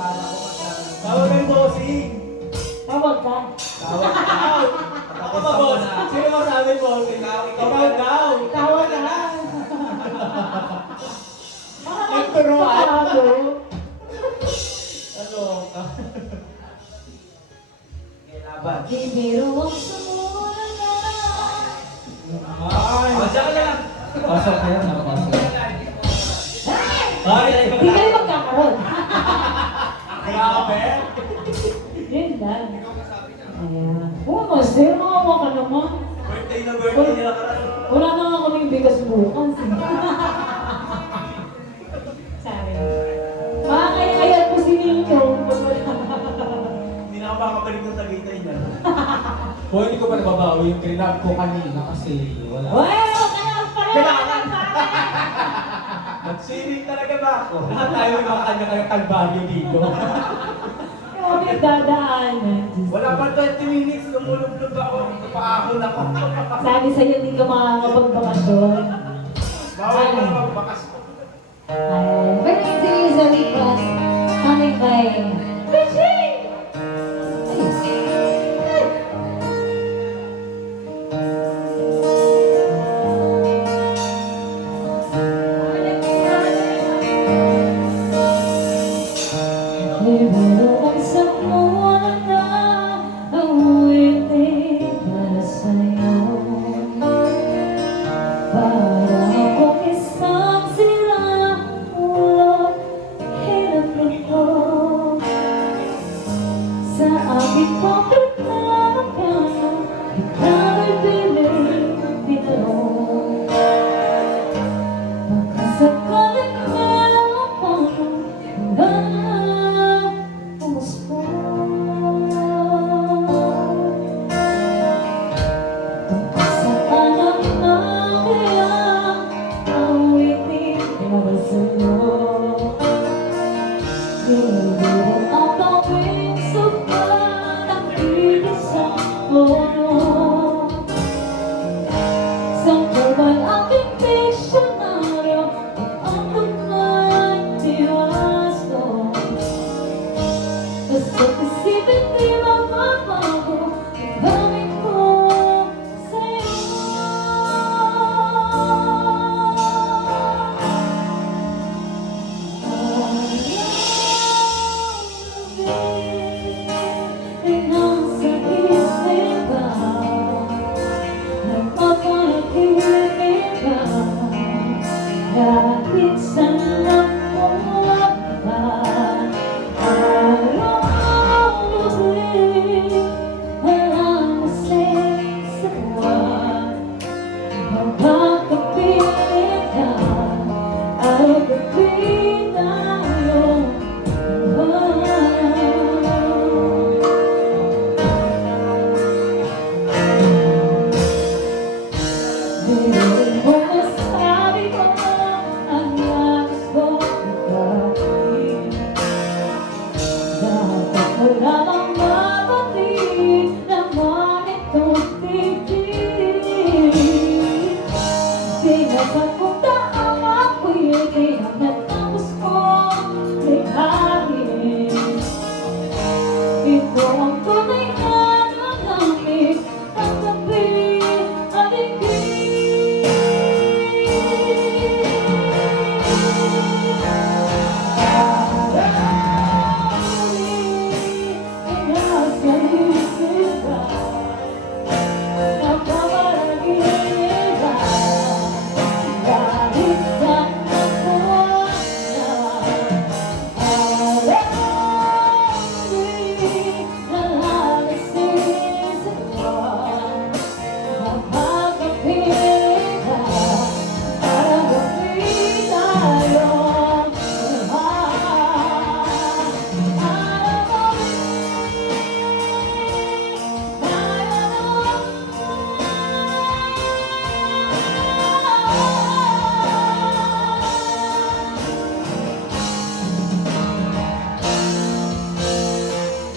Tawag ng bossing. Tawag ka. Tawag daw. Ako ba, boss? Sino masabi, bossing? Ikaw daw. Tawag ka. Nagturuan. Ano? Laban. Bibiro ang sumulan na. Ay! Diyan ka lang! Pasok kayo, nakapasok. Ay! Hindi kayo magkakaroon. Grabe! Yun lang. Ayan. Oo, master, makawa ka naman. Birthday na birthday nila ka rin. Wala na nga kaming bigas bukas. Sorry. Makakaya po si Ninyo. Hindi na ako makakabalik ng Tagaytay niyan. Kung hindi ko pa nababawi yung kinab ko kanina kasi wala. Well, kaya Kailangan! Nagsinig talaga ba ako? Lahat tayo may mga kanya-kanya kalbaryo dito. Kaya pinagdadaanan. Wala pa 20 minutes, lumulublob ako. Paahon ako. Sabi sa'yo, hindi ka makakapagbakasyon. Bawal ka na magbakas ko. Ay, pero ito yung sa request. Coming by Fishing! Bibiro ang samuan na awitin para sa'yo. Para akong isang silang ulot, hinapin ko sa aking pocket na piano, gita'y piling tinanong. Pagkasakaling melapano, hanggang umuspo. Sa anak na kaya awitin para sa'yo. Bibiro